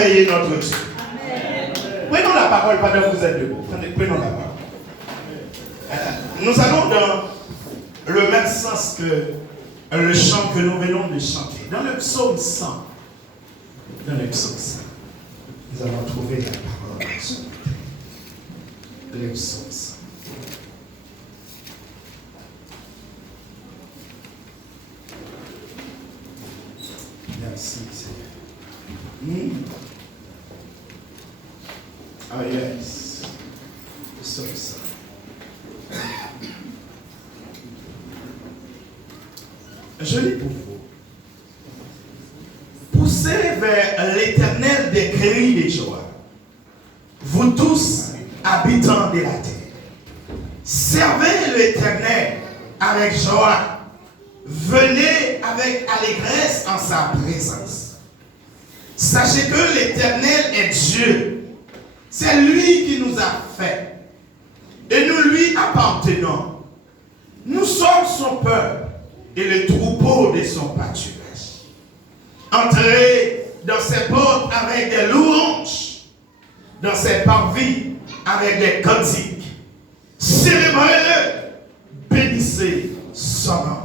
merveilleux notre Dieu. Prenons la parole pendant que vous êtes debout. Prenons la parole. Nous allons dans le même sens que le chant que nous venons de chanter. Dans le psaume 100. Dans le psaume 100. Nous allons trouver la parole de Dieu. Le psaume 100. Merci Seigneur. Ah yes. Le psaume 100. Je lis pour vous. Poussez vers l'Éternel des cris de joie, vous tous habitants de la terre. Servez l'Éternel avec joie. Venez avec allégresse en sa présence. Sachez que l'Éternel est Dieu. C'est lui qui nous a fait. Et nous lui appartenons. Nous sommes son peuple et le troupeau de son pâturage. Entrez dans ses portes avec des louanges, dans ses parvis avec des cantiques. Célébrez-le, bénissez son nom.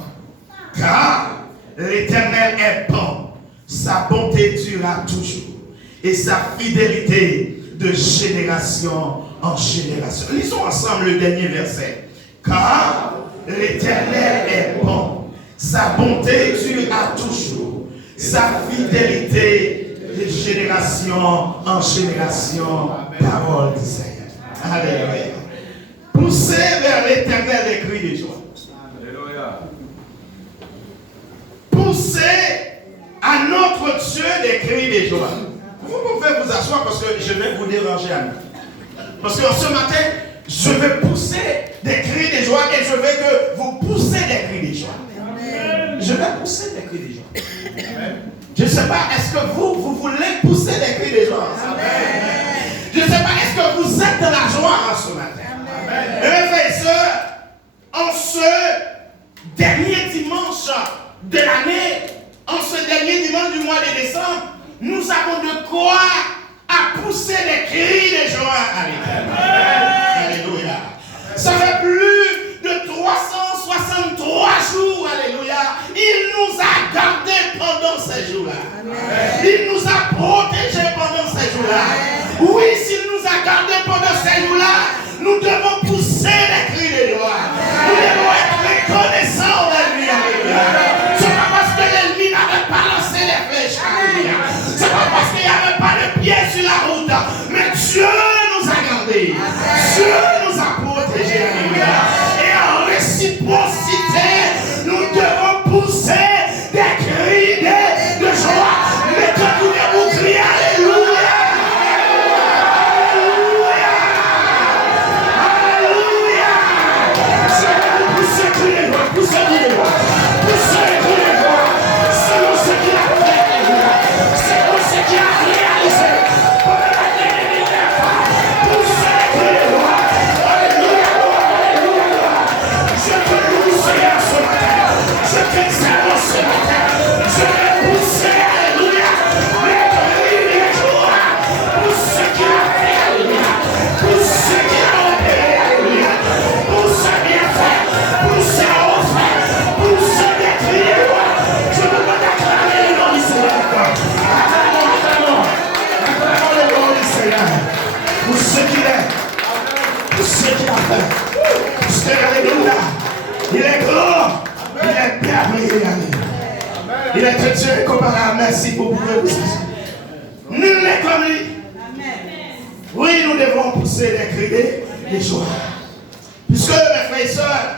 Car l'Éternel est bon, sa bonté durera toujours, et sa fidélité de génération en génération. Lisons ensemble le dernier verset. Car l'Éternel est bon, sa bonté durera toujours, sa fidélité de génération en génération. Parole du Seigneur. Alléluia. Poussez vers l'Éternel des cris de joie. Alléluia. Poussez à notre Dieu des cris de joie. Vous pouvez vous asseoir parce que je vais vous déranger à nous. Parce que ce matin, je vais pousser des cris de joie et je veux que vous poussez des cris de joie. Amen. Je vais pousser des cris de joie. Amen. Je ne sais pas, est-ce que vous voulez pousser des cris de joie? Amen. Je ne sais pas, est-ce que vous êtes dans la joie en ce matin? Amen. Et frères et sœurs, en ce dernier dimanche de l'année, en ce dernier dimanche du mois de décembre, nous avons de quoi à pousser des cris de joie à l'Éternel. Alléluia. Ça fait plus de 363 jours, alléluia. Il nous a gardés pendant ces jours-là. Il nous a protégés pendant ces jours-là. Oui, s'il nous a gardés pendant ces jours-là, nous devons pousser des cris de joie. Nous devons être reconnaissants envers lui, alléluia. C'est pas parce que l'ennemi n'avait pas lancé les flèches, alléluia. C'est pas parce qu'il n'y avait pas de pieds sur la route, mais Dieu nous a gardés. Dieu nous a protégés, alléluia. Et en réciprocité, nous devons pousser des cris de joie. Mais que vous devez crier, alléluia. Alléluia. Alléluia. C'est que vous poussez cris de joie, poussez cris de joie. Poussez cris de joie. Selon ce qu'il a fait, alléluia. Selon ce qu'il a réalisé. Il est grand, il est merveilleux. Il est Dieu incomparable. Merci pour vous. Nul n'est comme lui. Oui, nous devons pousser les cris de joie. Puisque, mes frères et sœurs,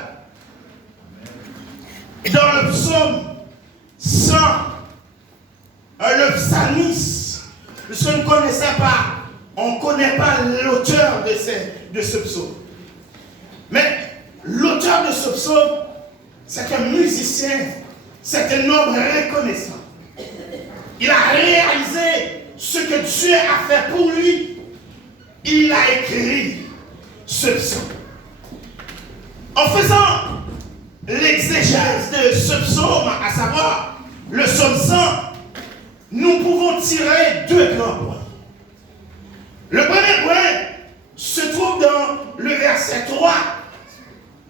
dans le psaume 100, le psalmiste, puisque on ne connaissait pas, on ne connaît pas l'auteur de ce psaume. Mais l'auteur de ce psaume, c'est un musicien, c'est un homme reconnaissant. Il a réalisé ce que Dieu a fait pour lui. Il a écrit ce psaume. En faisant l'exégèse de ce psaume, à savoir le psaume 100, nous pouvons tirer deux grands points. Le premier point se trouve dans le verset 3.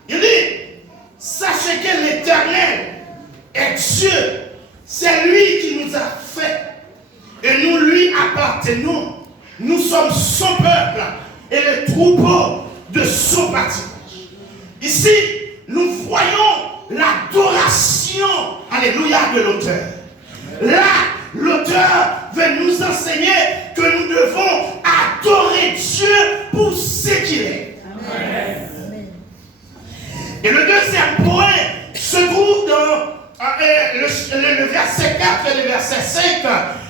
Il dit, sachez que l'Éternel est Dieu. C'est lui qui nous a fait. Et nous lui appartenons. Nous sommes son peuple et le troupeau de son pâturage. Ici, nous voyons l'adoration, alléluia, de l'auteur. Là, l'auteur veut nous enseigner que nous devons adorer Dieu pour ce qu'il est. Amen. Et le deuxième point se trouve dans le verset 4 et le verset 5.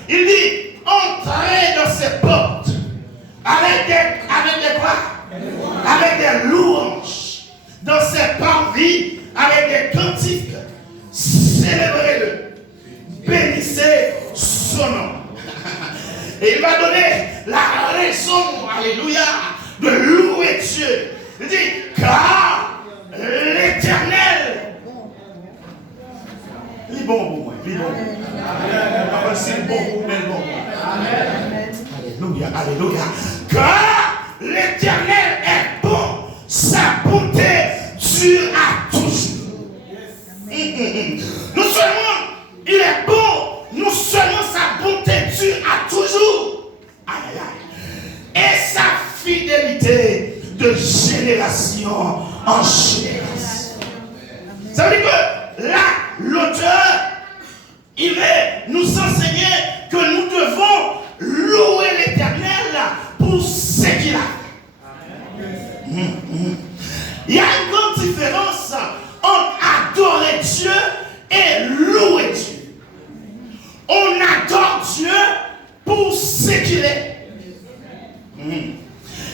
Il dit, entrez dans ces portes avec des quoi? Avec des louanges, dans ces parvis avec des cantiques. Célébrez-le, bénissez son nom. Et il va donner la raison, alléluia, de louer Dieu. Il dit, car l'Éternel, il est bon pour moi, il est bon. Amen. C'est bon pour moi. Alléluia, alléluia. Car l'Éternel est bon, sa bonté dure à toujours. Non seulement il est bon, non seulement sa bonté dure à toujours. Aïe, aïe. Et sa fidélité de génération en génération. Ça veut dire que là, l'auteur, il veut nous enseigner que nous devons louer l'Éternel pour ce qu'il a. Il y a une grande différence entre adorer Dieu et louer Dieu. On adore Dieu pour ce qu'il est.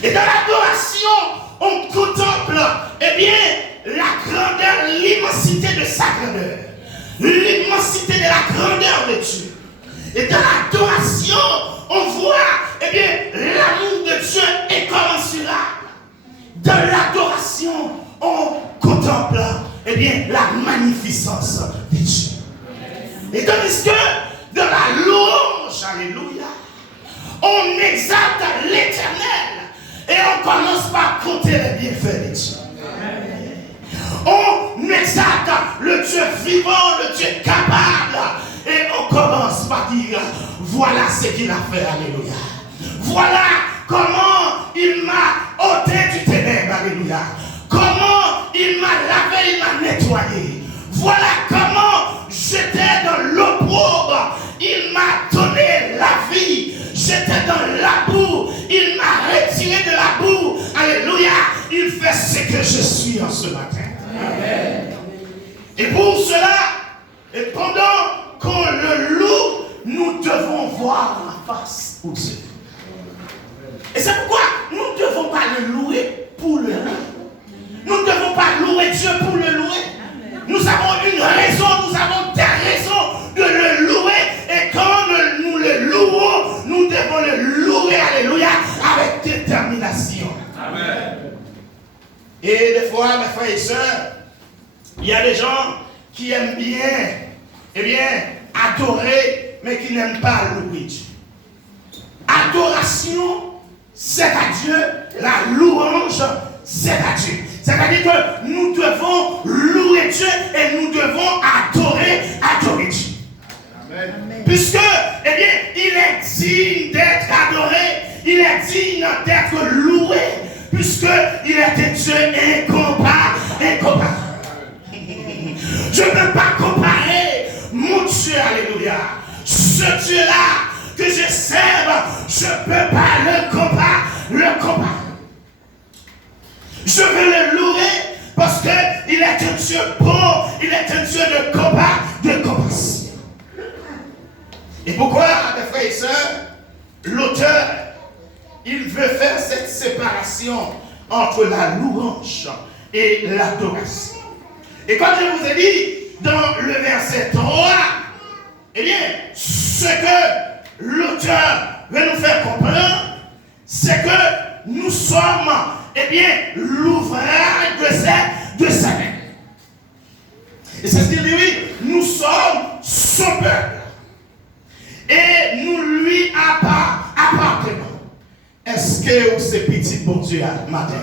Et dans l'adoration, on contemple, eh bien, la grandeur, l'immensité de sa grandeur. L'immensité de la grandeur de Dieu. Et dans l'adoration, on voit, eh bien, l'amour de Dieu incommensurable. Dans l'adoration, on contemple, eh bien, la magnificence de Dieu. Et tandis que dans la louange, alléluia, on exalte l'Éternel et on commence par compter les bienfaits de Dieu. On exalte le Dieu vivant, le Dieu capable, et on commence par dire, voilà ce qu'il a fait, alléluia. Voilà comment il m'a ôté du ténèbre, alléluia. Comment il m'a lavé, il m'a nettoyé. Voilà comment j'étais dans l'opprobre, il m'a donné la vie. J'étais dans la boue, il m'a retiré de la boue. Alléluia, il fait ce que je suis en ce matin. Amen. Et pour cela, et pendant qu'on le loue, nous devons voir la face de Dieu. Et c'est pourquoi nous ne devons pas le louer pour le louer. Nous ne devons pas louer Dieu pour le louer. Nous avons une raison, nous avons des raisons de le louer. Et quand nous le louons, nous devons le louer, alléluia, avec détermination. Amen. Et des fois, mes frères et sœurs, il y a des gens qui aiment bien, eh bien, adorer, mais qui n'aiment pas louer Dieu. Adoration, c'est à Dieu. La louange, c'est à Dieu. C'est-à-dire que nous devons louer Dieu et nous devons adorer Dieu. Amen. Puisque, eh bien, il est digne d'être adoré, il est digne d'être loué, puisqu'il est un Dieu incomparable. Je ne peux pas comparer mon Dieu, alléluia. Ce Dieu-là que je sers, je ne peux pas le comparer. Je veux le louer parce qu'il est un Dieu bon, il est un Dieu de compassion. Et pourquoi, mes frères et sœurs, l'auteur, il veut faire cette séparation entre la louange et l'adoration. Et comme je vous ai dit dans le verset 3, eh bien, ce que l'auteur veut nous faire comprendre, c'est que nous sommes, eh bien, l'ouvrage de sa main. Et c'est ce qu'il dit, oui, nous sommes son peuple. Et nous lui appartenons. Est-ce côté où c'est petit pour Dieu matin.